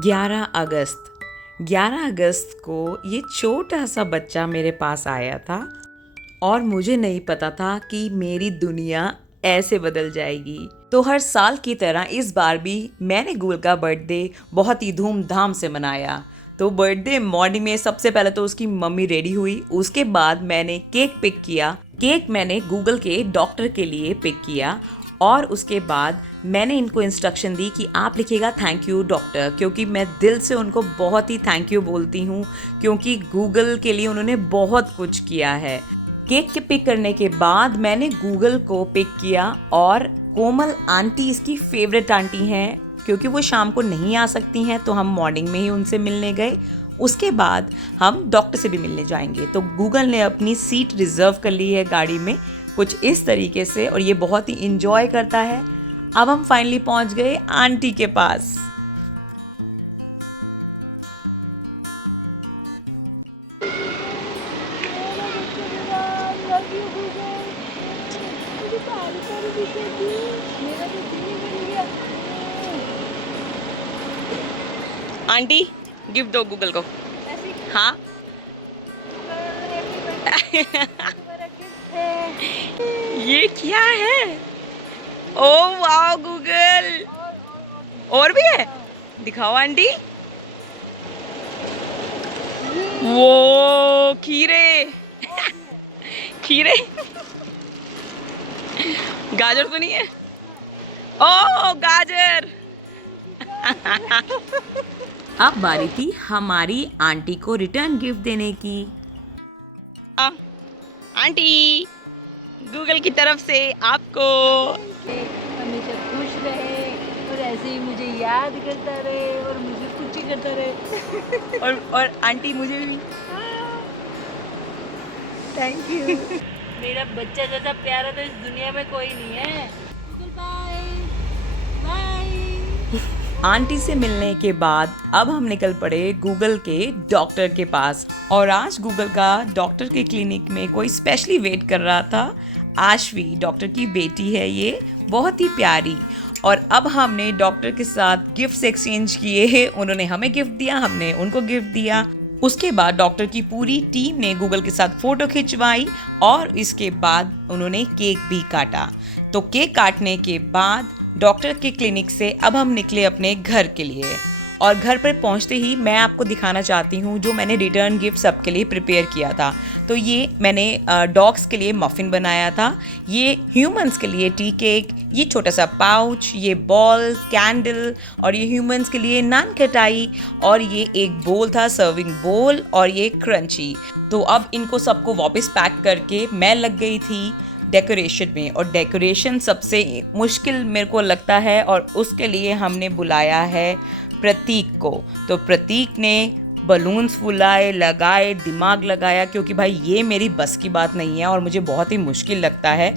11 अगस्त 11 अगस्त को ये छोटा सा बच्चा मेरे पास आया था और मुझे नहीं पता था कि मेरी दुनिया ऐसे बदल जाएगी। तो हर साल की तरह इस बार भी मैंने गुल का बर्थडे बहुत ही धूमधाम से मनाया। तो बर्थडे मॉर्निंग में सबसे पहले तो उसकी मम्मी रेडी हुई, उसके बाद मैंने केक पिक किया। केक मैंने गूगल के डॉक्टर के लिए पिक किया और उसके बाद मैंने इनको इंस्ट्रक्शन दी कि आप लिखिएगा थैंक यू डॉक्टर, क्योंकि मैं दिल से उनको बहुत ही थैंक यू बोलती हूँ, क्योंकि गूगल के लिए उन्होंने बहुत कुछ किया है। केक के पिक करने के बाद मैंने गूगल को पिक किया और कोमल आंटी इसकी फेवरेट आंटी हैं, क्योंकि वो शाम को नहीं आ सकती हैं तो हम मॉर्निंग में ही उनसे मिलने गए। उसके बाद हम डॉक्टर से भी मिलने जाएंगे। तो गूगल ने अपनी सीट रिजर्व कर ली है गाड़ी में कुछ इस तरीके से, और ये बहुत ही इंजॉय करता है। अब हम फाइनली पहुंच गए आंटी के पास। आंटी गिफ्ट दो गूगल को। हाँ ये क्या है? ओह वाह गूगल, और भी है, दिखाओ आंटी। वो खीरे खीरे गाजर तो नहीं है? ओह गाजर। अब बारी थी हमारी आंटी को रिटर्न गिफ्ट देने की। आंटी गूगल की तरफ से आपको। हमेशा खुश रहे और ऐसे ही मुझे याद करता रहे और मुझे कुछ ही करता रहे। और आंटी मुझे भी थैंक यू। मेरा बच्चा जैसा प्यारा तो इस दुनिया में कोई नहीं है। Bye bye. आंटी से मिलने के बाद अब हम निकल पड़े गूगल के डॉक्टर के पास, और आज गूगल का डॉक्टर के क्लिनिक में कोई स्पेशली वेट कर रहा था। आशवी डॉक्टर की बेटी है, ये बहुत ही प्यारी। और अब हमने डॉक्टर के साथ गिफ्ट्स एक्सचेंज किए हैं, उन्होंने हमें गिफ्ट दिया, हमने उनको गिफ्ट दिया। उसके बाद डॉक्टर की पूरी टीम ने गूगल के साथ फोटो खिंचवाई और इसके बाद उन्होंने केक भी काटा। तो केक काटने के बाद डॉक्टर के क्लिनिक से अब हम निकले अपने घर के लिए, और घर पर पहुंचते ही मैं आपको दिखाना चाहती हूं जो मैंने रिटर्न गिफ्ट सबके लिए प्रिपेयर किया था। तो ये मैंने डॉग्स के लिए मफ़िन बनाया था, ये ह्यूमंस के लिए टी केक, ये छोटा सा पाउच, ये बॉल कैंडल, और ये ह्यूमंस के लिए नान खटाई, और ये एक बोल था सर्विंग बोल, और ये क्रंची। तो अब इनको सबको वापस पैक करके मैं लग गई थी डेकोरेशन में, और डेकोरेशन सबसे मुश्किल मेरे को लगता है, और उसके लिए हमने बुलाया है प्रतीक को। तो प्रतीक ने बलून्स फुलाए, लगाए, दिमाग लगाया, क्योंकि भाई ये मेरी बस की बात नहीं है और मुझे बहुत ही मुश्किल लगता है।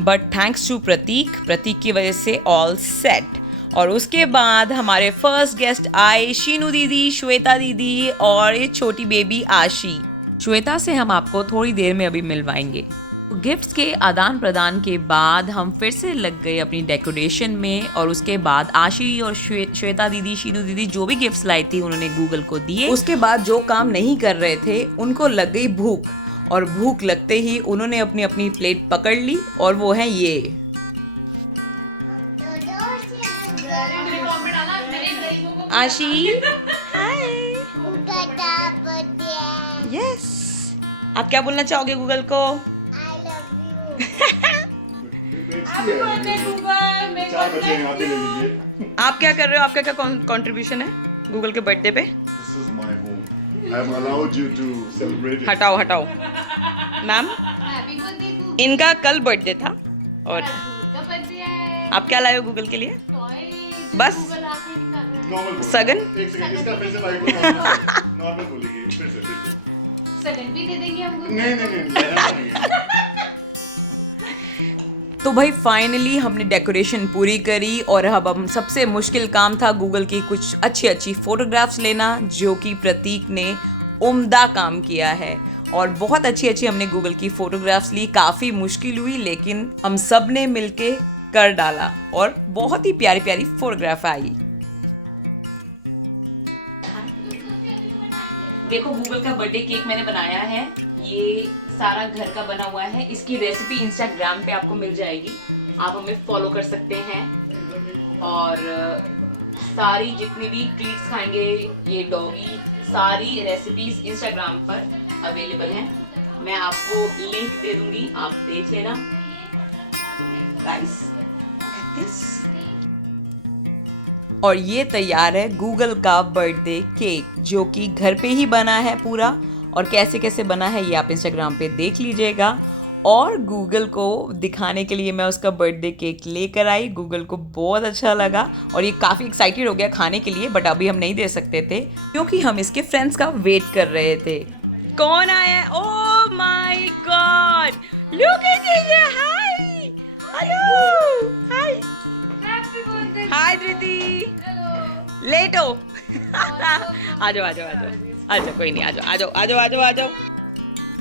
बट थैंक्स टू प्रतीक की वजह से ऑल सेट। और उसके बाद हमारे फर्स्ट गेस्ट आए शीनू दीदी, श्वेता दीदी और ये छोटी बेबी आशी। श्वेता से हम आपको थोड़ी देर में अभी मिलवाएंगे। गिफ्ट्स के आदान प्रदान के बाद हम फिर से लग गए अपनी डेकोरेशन में, और उसके बाद आशी और श्वेता दीदी, शीनू दीदी जो भी गिफ्ट्स लाई थी उन्होंने गूगल को दिए। उसके बाद जो काम नहीं कर रहे थे उनको लग गई भूख, और भूख लगते ही उन्होंने अपनी अपनी प्लेट पकड़ ली, और वो है ये। आशी हाय। यस, आप क्या बोलना चाहोगे गूगल को? आप क्या कर रहे हो? आपका क्या कंट्रीब्यूशन है गूगल के बर्थडे पे? हटाओ मैम, इनका कल बर्थडे था और आप क्या लाए हो गूगल के लिए? बस सगन। सगन भी दे देंगे हमको। नहीं। तो भाई फाइनली हमने डेकोरेशन पूरी करी, और अब हम सबसे मुश्किल काम था गूगल की कुछ अच्छी फोटोग्राफ्स लेना, जो कि प्रतीक ने उम्दा काम किया है। और बहुत अच्छी हमने गूगल की फोटोग्राफ्स ली। काफ़ी मुश्किल हुई, लेकिन हम सब ने मिलके कर डाला और बहुत ही प्यारी फोटोग्राफ आई। देखो गूगल का बर्थडे केक मैंने बनाया है, ये सारा घर का बना हुआ है। इसकी रेसिपी इंस्टाग्राम पे आपको मिल जाएगी, आप हमें फॉलो कर सकते हैं। और सारी जितनी भी ट्रीट्स खाएंगे ये डॉगी, सारी रेसिपीज इंस्टाग्राम पर अवेलेबल हैं। मैं आपको लिंक दे दूंगी, आप देख लेना गाइस। और ये तैयार है गूगल का बर्थडे केक, जो कि घर पे ही बना है पूरा। और कैसे कैसे बना है ये आप इंस्टाग्राम पे देख लीजिएगा। और गूगल को दिखाने के लिए मैं उसका बर्थडे केक लेकर आई। गूगल को बहुत अच्छा लगा और ये काफ़ी एक्साइटेड हो गया खाने के लिए, बट अभी हम नहीं दे सकते थे क्योंकि हम इसके फ्रेंड्स का वेट कर रहे थे। कौन आया? Oh my God, look at this. Hi, hello, hi, hi Dhriti, लेटो। आ जाओ आ जाओ आ जाओ आ जाओ, कोई नहीं, आ जाओ आ जाओ आ जाओ आ जाओ आ जाओ।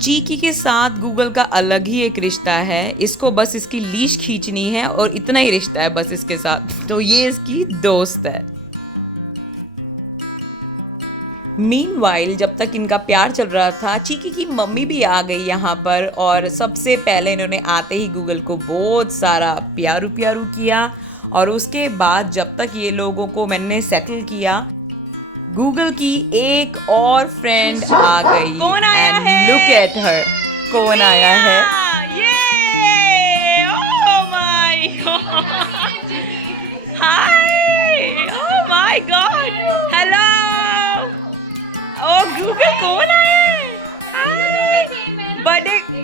चीकी के साथ गूगल का अलग ही एक रिश्ता है। इसको बस इसकी लीश खींचनी है और इतना ही रिश्ता है बस इसके साथ। तो ये इसकी दोस्त है। मीनवाइल जब तक इनका प्यार चल रहा था, चीकी की मम्मी भी आ गई यहाँ पर। और सबसे पहले इन्होंने आते ही गूगल को बहुत सारा प्यारू प्यारू किया। और उसके बाद जब तक ये लोगों को मैंने सेटल किया, गूगल की एक और फ्रेंड आ गई। कौन आया है? लुक एट हर, कौन आया है? ये, ओह my God, hi, oh my God, hello. Oh Google, कौन आया है? हाय,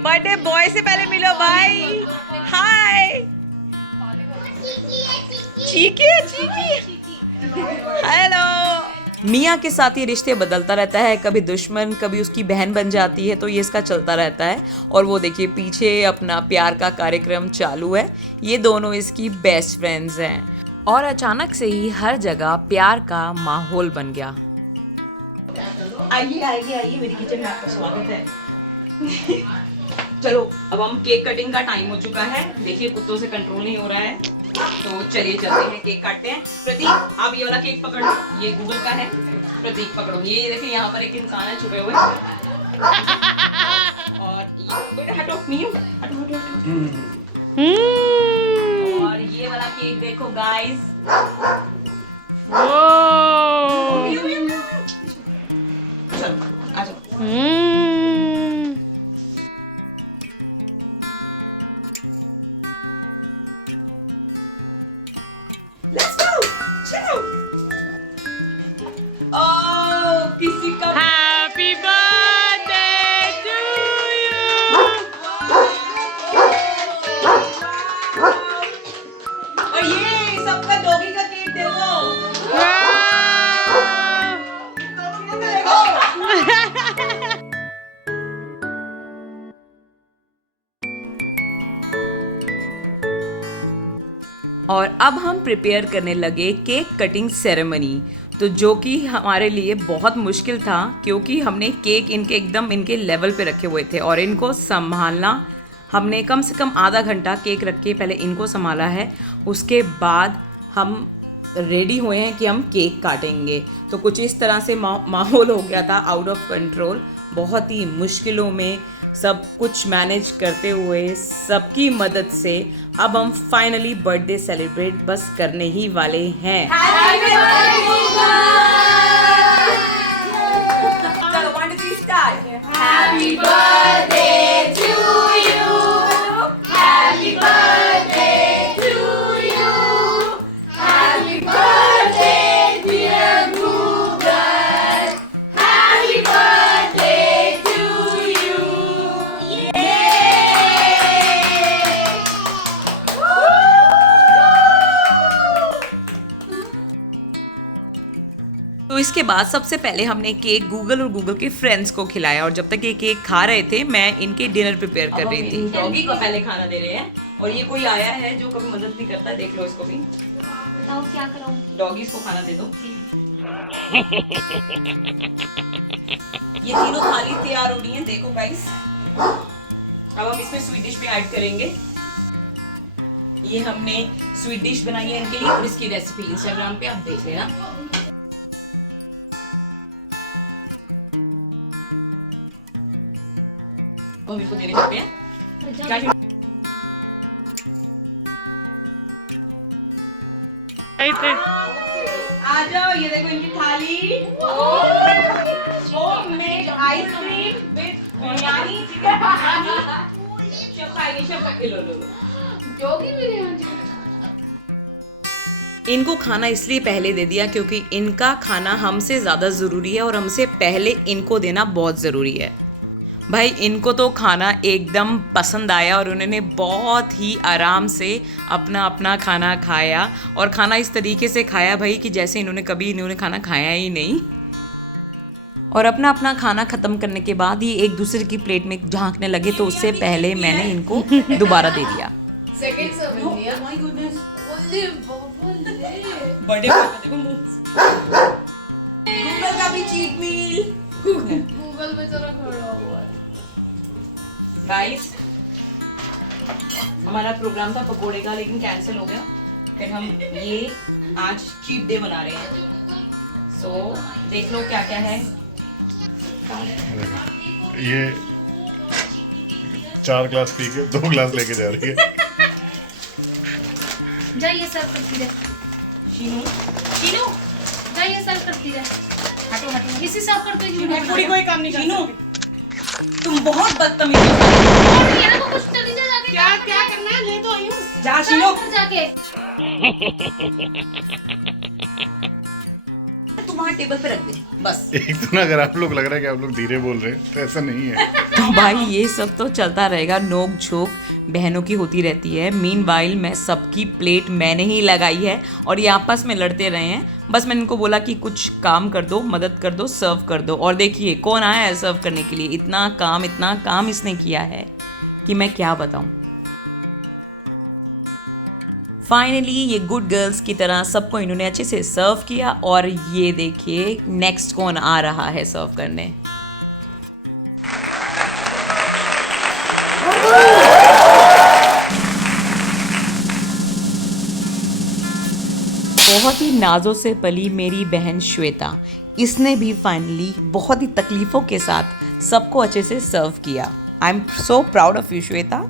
बर्थडे बॉय से पहले मिलो भाई। हाय, चीकी, हेलो। मिया के साथ ये रिश्ते बदलता रहता है, कभी दुश्मन कभी उसकी बहन बन जाती है, तो ये इसका चलता रहता है। और वो देखिए पीछे अपना प्यार का कार्यक्रम चालू है। ये दोनों इसकी बेस्ट फ्रेंड्स हैं। और अचानक से ही हर जगह प्यार का माहौल बन गया। आइए आइए आइए, मेरी किचन में आपका स्वागत है। चलो अब हम केक कटिंग का टाइम हो चुका है। देखिए कुत्तों से कंट्रोल नहीं हो रहा है, तो चलिए चलते हैं, केक काटते हैं। प्रतीक आप ये वाला केक पकड़ो, ये गूगल का है। प्रतीक पकड़ो, ये देखिए यहाँ पर एक इंसान है छुपे हुए। और ये बेटा हटो, मियू हटो हटो हटो। और ये वाला केक देखो गाइस। चलो आ जाओ। और अब हम प्रिपेयर करने लगे केक कटिंग सेरेमनी, तो जो कि हमारे लिए बहुत मुश्किल था क्योंकि हमने केक इनके एकदम इनके लेवल पे रखे हुए थे और इनको संभालना, हमने कम से कम आधा घंटा केक रख के पहले इनको संभाला है। उसके बाद हम रेडी हुए हैं कि हम केक काटेंगे। तो कुछ इस तरह से माहौल हो गया था, आउट ऑफ कंट्रोल। बहुत ही मुश्किलों में सब कुछ मैनेज करते हुए सबकी मदद से अब हम फाइनली बर्थडे सेलिब्रेट बस करने ही वाले हैं। चलो 1 2 3 start. Happy birthday to you, happy birthday to you, happy birthday dear Google, happy birthday to you. तो इसके बाद सबसे पहले हमने केक गूगल और गूगल के फ्रेंड्स को खिलाया। और जब तक ये केक खा रहे थे मैं इनके डिनर प्रिपेयर कर रही थी। डॉगी को पहले खाना दे रहे हैं। और ये कोई आया है जो कभी मदद नहीं करता, देख लो इसको भी। बताओ क्या कराऊं? डॉगीज को खाना दे दो। ये तीनों थाली तैयार हो रही हैं, देखो गाइस। अब हम इसमें स्वीट डिश भी ऐड करेंगे। ये हमने स्वीट डिश बनाई है इनके लिए और इसकी रेसिपी इंस्टाग्राम पे आप देख लेना। मम्मी को देने जाते हैं। आ जाओ, ये देखो इनकी थाली। Homemade ice cream with biryani, chicken biryani. सब खाएंगे, सब खाएंगे। लो लो लो। जोगी बिरयानी। इनको खाना इसलिए पहले दे दिया क्योंकि इनका खाना हमसे ज़्यादा ज़रूरी है और हमसे पहले इनको देना बहुत ज़रूरी है। भाई इनको तो खाना एकदम पसंद आया और उन्होंने बहुत ही आराम से अपना अपना खाना खाया और खाना इस तरीके से खाया भाई कि जैसे इन्होंने खाना खाया ही नहीं। और अपना अपना खाना ख़त्म करने के बाद ये एक दूसरे की प्लेट में झांकने लगे, तो उससे पहले मैंने इनको दोबारा दे दिया। बर्थडे देखो मुंह। गूगल का भी चीट मील। गूगल बेचारा खड़ा हुआ है। गाइस, हमारा प्रोग्राम था पकोड़े का लेकिन कैंसिल हो गया। फिर हम ये आज चीट डे बना रहे हैं। सो देख लो क्या क्या है। ये 4 ग्लास पी के 2 ग्लास लेके जा रही है। जाइए सर्व करती रहे। शीनू शीनू जाइए सर्व करती रहे। हटो हटो। किसी सर्व करते हुए पूरी कोई काम नहीं कर शीनू, तुम बहुत बदतमीज हो। मेरा को कुछ चली जा जाके। क्या क्या करना है? ले तो आई हूं। जा शीनू जाके तुम्हारे टेबल पे रख दे बस। एक तो ना, अगर आप लोग लग रहा है कि आप लोग धीरे बोल रहे हैं तो ऐसा नहीं है। तो भाई ये सब तो चलता रहेगा, नोक झोंक बहनों की होती रहती है। मीनवाइल मैं सबकी प्लेट मैंने ही लगाई है और ये आपस में लड़ते रहे हैं। बस मैंने इनको बोला कि कुछ काम कर दो, मदद कर दो, सर्व कर दो। और देखिए कौन आया है सर्व करने के लिए। इतना काम इसने किया है कि मैं क्या बताऊं। फाइनली ये गुड गर्ल्स की तरह सबको इन्होंने अच्छे से सर्व किया और ये देखिए नेक्स्ट कौन आ रहा है सर्व करने। बहुत ही नाजों से पली मेरी बहन श्वेता, इसने भी फाइनली बहुत ही तकलीफ़ों के साथ सबको अच्छे से सर्व किया। I am so proud of you Shweta.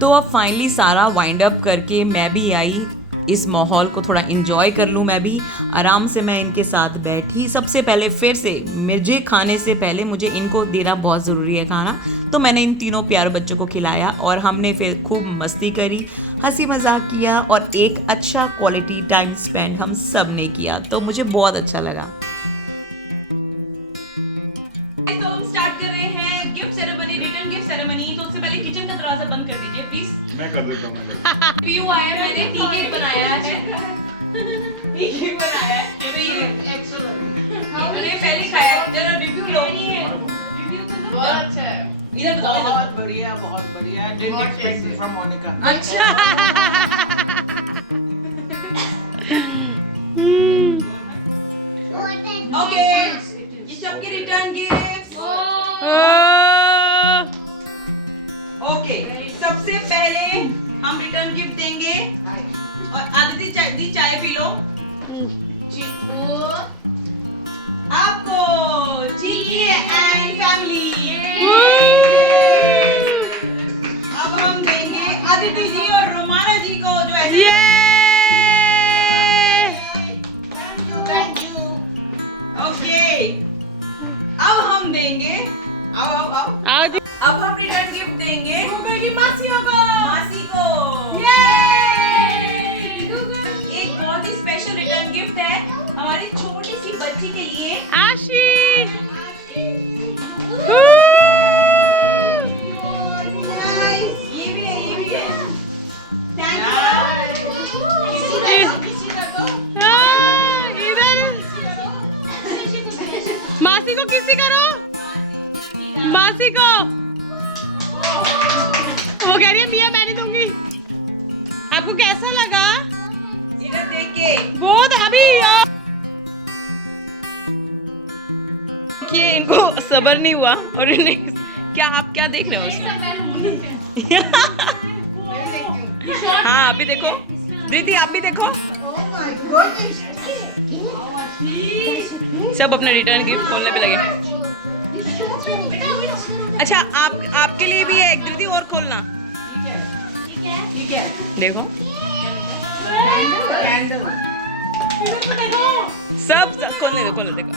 तो अब फाइनली सारा वाइंड अप करके मैं भी आई इस माहौल को थोड़ा इन्जॉय कर लूँ। मैं भी आराम से मैं इनके साथ बैठी। सबसे पहले फिर से मुझे खाने से पहले मुझे इनको देना बहुत ज़रूरी है खाना, तो मैंने इन तीनों प्यारे बच्चों को खिलाया और हमने फिर खूब मस्ती करी, हंसी मजाक किया और एक अच्छा क्वालिटी टाइम स्पेंड हम सब ने किया। तो मुझे बहुत अच्छा लगा। तो हम स्टार्ट कर रहे हैं gift ceremony, return gift ceremony. तो उससे पहले किचन का दरवाजा बंद कर दीजिए प्लीज। मैं कर देता हूँ। पीयू आया, मैंने टी केक बनाया है। टी केक बनाया है तो ये मैंने पहले खाया। जरा रिव्यू लो। रिव्यू तो लो। बहुत अच्छा है। इधर बताओ। बहुत बढ़िया। Didn't expect it from Monica. अच्छा। ओके, ये सबके रिटर्न गिफ्ट्स। ओके, सबसे पहले हम रिटर्न गिफ्ट देंगे और आदित्य चाय पी लो। चिकू आपको चिकी एंड फैमिली। अब हम देंगे आदित्य जी और रोमाना जी को जो ऐसे। ओके, अब हम देंगे अब हम रिटर्न गिफ्ट देंगे गूगल की मासियों को। एक बहुत ही स्पेशल रिटर्न गिफ्ट है हमारी छोटी सी बच्ची के लिए, आशी। ये भी है। Thank you. मासी को किसी करो, मासी को। वो कह रही है मियां मैं नहीं दूंगी। आपको कैसा लगा? इधर देख के बहुत अभी देखिए इनको सब्र नहीं हुआ और इन्हें आप क्या देख रहे हो उसमें? हाँ अभी देखो दीदी, आप भी देखो। सब अपना रिटर्न गिफ्ट खोलने पे लगे। अच्छा आपके लिए भी है एक धृति और खोलना। ठीक है देखो कैंडल सब खोलने दो देखो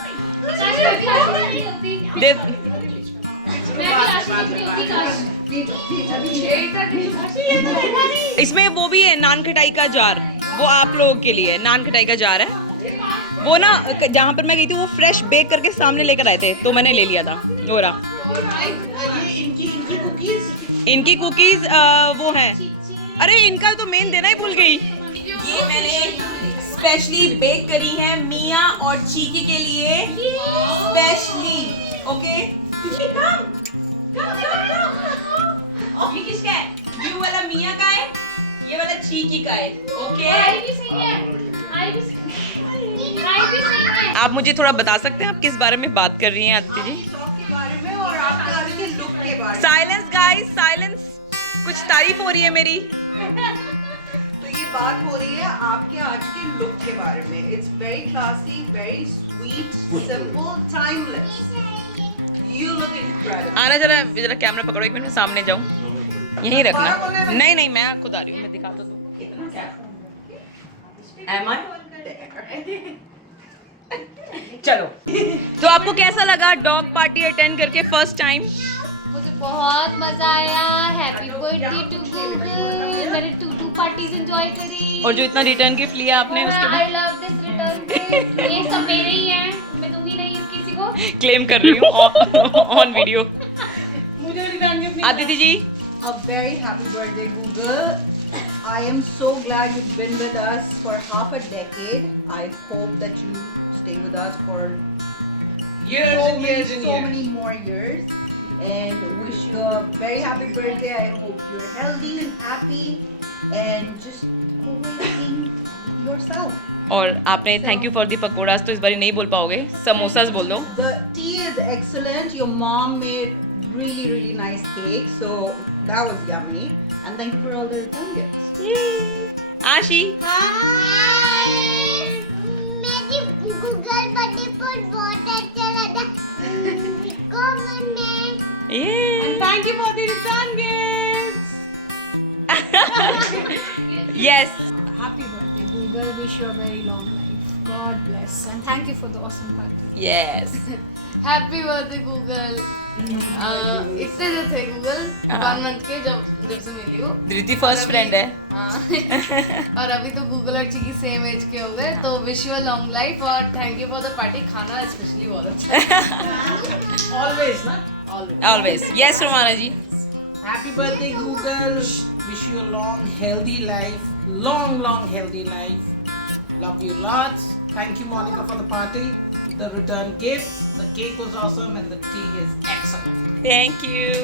दे इसमें वो भी है नान खटाई का जार, वो आप लोगों के लिए नान खटाई का जार है। वो ना जहाँ पर मैं गई थी वो फ्रेश बेक करके सामने लेकर आए थे तो मैंने ले लिया था। वो रहा ये इनकी कुकीज वो है। अरे इनका तो मेन देना ही भूल गई। ये मैंने स्पेशली बेक करी है मिया और चीकी के लिए स्पेशली। ओके ये किसका है? ब्लू वाला मिया का है, ये वाला चीकी का है। ओके आप मुझे थोड़ा बता सकते हैं आप किस बारे में बात कर रही हैं आदित्य जी? के बारे में और आपके आज के लुक के बारे में। साइलेंस गाइस साइलेंस, कुछ तारीफ हो रही है मेरी। तो ये बात हो रही है आपके आज के लुक के बारे में। It's very classy, very sweet, simple, timeless. You look incredible. आना जरा जरा कैमरा पकड़ो, एक मिनट में सामने जाऊं, यहीं रखना। नहीं नहीं मैं खुद आ रही हूँ, मैं दिखा तो दूँ। इतना क्या चलो तो आपको कैसा लगा डॉग पार्टी अटेंड करके फर्स्ट टाइम? मुझे बहुत मजा आया। Happy birthday to Google. मैंने 2 पार्टीज एंजॉय करी और जो इतना रिटर्न गिफ्ट लिया आपने उसके बाद I love this return gift. ये सब मेरे ही हैं, मैं दूंगी नहीं किसी को। क्लेम कर रही हूँ ऑन वीडियो। मुझे return gift Aditya ji A very happy birthday, Google. I am so glad you've been with us for half a decade. I hope that you stay with us for so many more years. And wish you a very happy birthday. I hope you're healthy and happy and just go and yourself. और आपने thank you for the pakoras तो इस बार नहीं बोल पाओगे, samosas बोल दो। The tea is excellent. Your mom made really nice cake, so that was yummy. And thank you for all the return gifts. आशी मेरी गूगल बर्थडे पर बहुत अच्छा लगा। कॉमन में ये thank you for the return gift. Yes Happy birthday, Google. Wish you a very long life. God bless. And thank you for the awesome party. Yes happy birthday Google. इतने जो थे Google 1 month के जब से मिली हूँ। धृति first friend है। हाँ और अभी तो गूगल और चिकी सेम एज के हो गए, तो wish you a long life और thank you for the party. खाना स्पेशली बहुत अच्छा। Always, na? Always yes Romana ji. Happy birthday, Google. Wish you a long, healthy life. Long, healthy life. Love you lots. Thank you, Monica, for the party. The return gift. The cake was awesome and the tea is excellent. Thank you.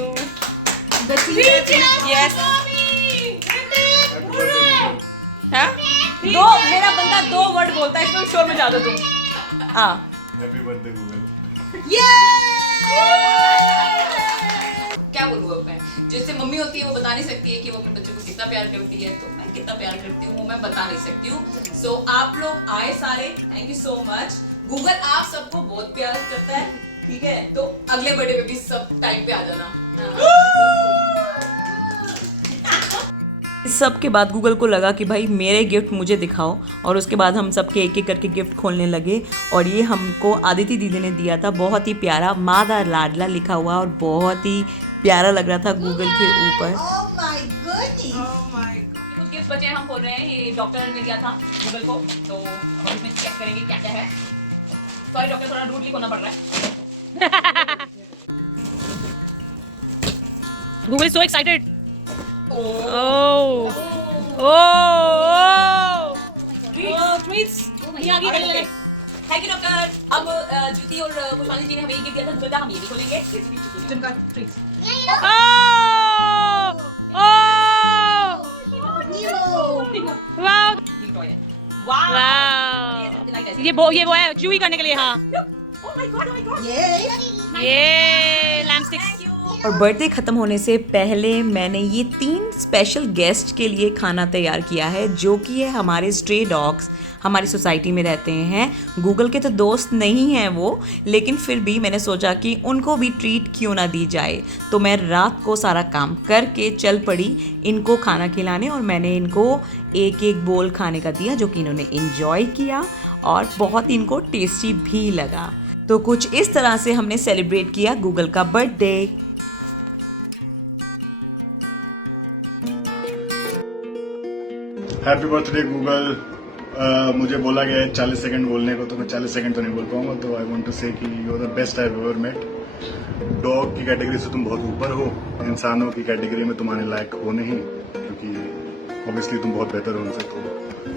The tea is yes Happy birthday, Google. हाँ दो मेरा बंदा 2 word बोलता है, इसमें शोर मचा दो तुम। हाँ Happy birthday, Google. क्या बोलूँ अब मैं, जैसे मम्मी होती है वो बता नहीं सकती है कि वो अपने बच्चे को कितना प्यार करती है, तो मैं कितना प्यार करती हूँ वो मैं बता नहीं सकती हूँ। सो आप लोग आए सारे, thank you so much. Google आप सबको बहुत प्यार करता है, ठीक है? तो अगले बर्थडे पे भी सब टाइम पे आ जाना। इस सब के बाद गूगल को लगा कि भाई मेरे गिफ्ट मुझे दिखाओ, और उसके बाद हम सबके एक एक करके गिफ्ट खोलने लगे। और ये हमको आदित्य दीदी ने दिया था, बहुत ही प्यारा मादा लाडला लिखा हुआ और बहुत ही प्यारा लग रहा था गूगल के ऊपर। Oh my goodness. कुछ गिफ्ट बचे हैं हम खोल रहे हैं, ये डॉक्टर ने दिया था गूगल को, तो हम इसमें चेक करेंगे क्या क्या है। सॉरी डॉक्टर, थोड़ा रूडली खोलना पड़ रहा है। Google is so excited. Tweets ये आगे करने लगे। Thank you doctor. अब ज्योति और पुष्पांजलि जी ने हमें ये गिफ्ट दिया था गूगल का, हम ये भी खोलेंगे। Chicken treats. ये वो है च्यूई करने के लिए। हाँ Yay. ये लैम्प स्टिक्स। Thank you. और बर्थडे ख़त्म होने से पहले मैंने ये 3 स्पेशल गेस्ट के लिए खाना तैयार किया है, जो कि है हमारे स्ट्रे डॉग्स, हमारी सोसाइटी में रहते हैं। गूगल के तो दोस्त नहीं हैं वो, लेकिन फिर भी मैंने सोचा कि उनको भी ट्रीट क्यों ना दी जाए। तो मैं रात को सारा काम करके चल पड़ी इनको खाना खिलाने, और मैंने इनको एक एक बोल खाने का दिया, जो कि इन्होंने इन्जॉय किया और बहुत इनको टेस्टी भी लगा। तो कुछ इस तरह से हमने सेलिब्रेट किया गूगल का बर्थडे। Happy birthday Google. मुझे बोला गया है 40 सेकंड बोलने को, तो मैं 40 सेकंड तो नहीं बोल पाऊंगा। तो आई वांट टू से कि you are the best I have ever met. Dog की कैटेगरी से तुम बहुत ऊपर हो, इंसानों की कैटेगरी में तुम्हारे लायक हो नहीं, क्योंकि ऑब्वियसली तुम बहुत बेहतर हो उनसे। तो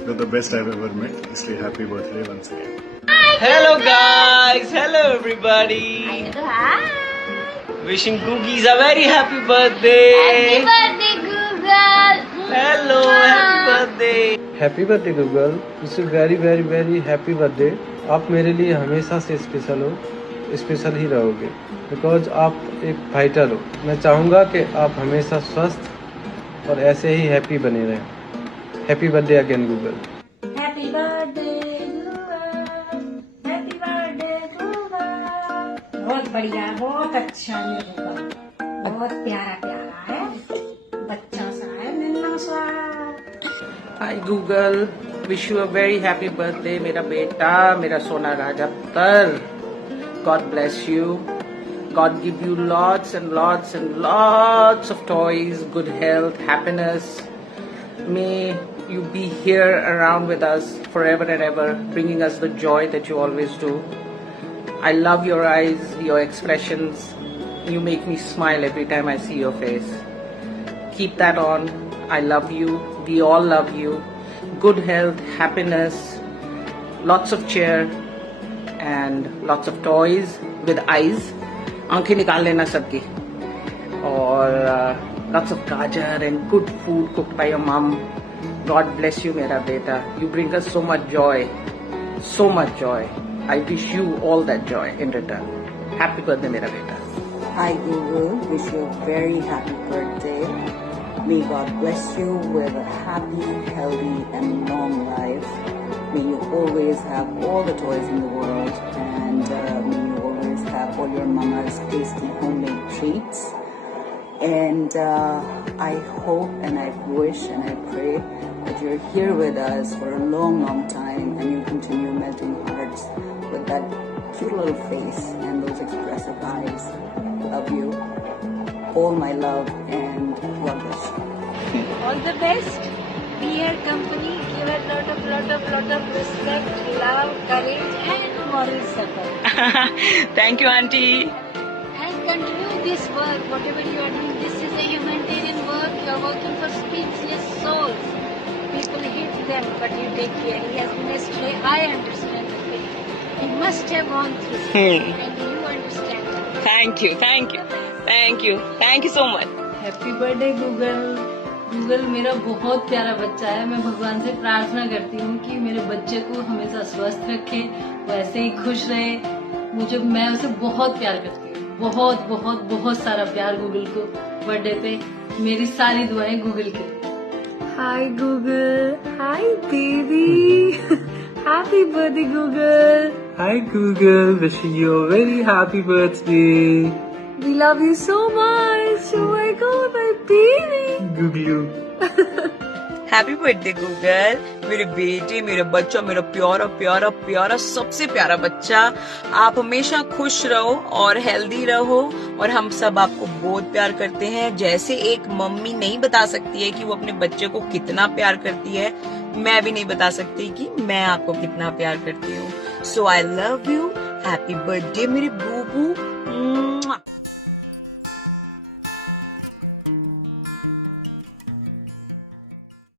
you are the best I have ever met, इसलिए happy birthday once again. Hello guys, hello everybody. Wishing Googies a very happy birthday. Happy birthday, Google. Hello, happy birthday. Happy birthday Google, wish you very very very happy birthday. आप मेरे लिए हमेशा से special हो, special ही रहोगे, because आप एक fighter हो। मैं चाहूँगा कि आप हमेशा स्वस्थ और ऐसे ही हैप्पी बने रहें। Happy birthday again Google. Happy birthday Google, happy birthday Google. बहुत बढ़िया, बहुत अच्छा मेरे गूगल, बहुत प्यारा प्यारा है, बच्चा सा है, नन्हा सा। Hi Google, wish you a very happy birthday मेरा बेटा, मेरा सोना राजा पुत्र। God bless you, God give you lots and lots and lots of toys, good health, happiness. May you be here around with us forever and ever, bringing us the joy that you always do. I love your eyes, your expressions. You make me smile every time I see your face. Keep that on. I love you. We all love you. Good health, happiness, lots of cheer and lots of toys with eyes. आंखें निकाल लेना सबकी, और lots of gajar and good food cooked by your mom. God bless you, मेरा बेटा. You bring us so much joy, so much joy. I wish you all that joy in return. Happy birthday, मेरा बेटा. Hi Google, wish you a very happy birthday. May God bless you with a happy, healthy and long life. May you always have all the toys in the world, and may you always have all your mama's tasty homemade treats. And I hope and I wish and I pray that you're here with us for a long, long time, and you continue melting hearts with that cute little face and those expressive eyes. Love you. All my love and God bless you. All the best. Be her company. Give her lot of respect, love, courage, and moral support. Thank you, Auntie. And continue this work, whatever you are doing. This is a humanitarian work. You are working for speechless souls. People hate them, but you take care. He has been astray. I understand the pain. He must have gone through, and you understand that. Thank you, thank you, thank you, thank you so much. Happy birthday Google. Google मेरा बहुत प्यारा बच्चा है। मैं भगवान से प्रार्थना करती हूँ कि मेरे बच्चे को हमेशा स्वस्थ रखे, वो ऐसे ही खुश रहे। मैं उसे बहुत प्यार करती हूँ, बहुत बहुत बहुत सारा प्यार गूगल को। बर्थडे पे मेरी सारी दुआएं गूगल के। Hi Google, hi baby, happy birthday Google. Hi Google, wishing you a very happy birthday. We love you so much. Oh my God, my baby. Google. Happy birthday Google, मेरे बेटे, मेरा बच्चा, मेरा प्यारा प्यारा प्यारा सबसे प्यारा बच्चा। आप हमेशा खुश रहो और हेल्दी रहो, और हम सब आपको बहुत प्यार करते हैं। जैसे एक मम्मी नहीं बता सकती है कि वो अपने बच्चे को कितना प्यार करती है, मैं भी नहीं बता सकती कि मैं आपको कितना प्यार करती हूँ। So I love you, happy birthday मेरे बूबू।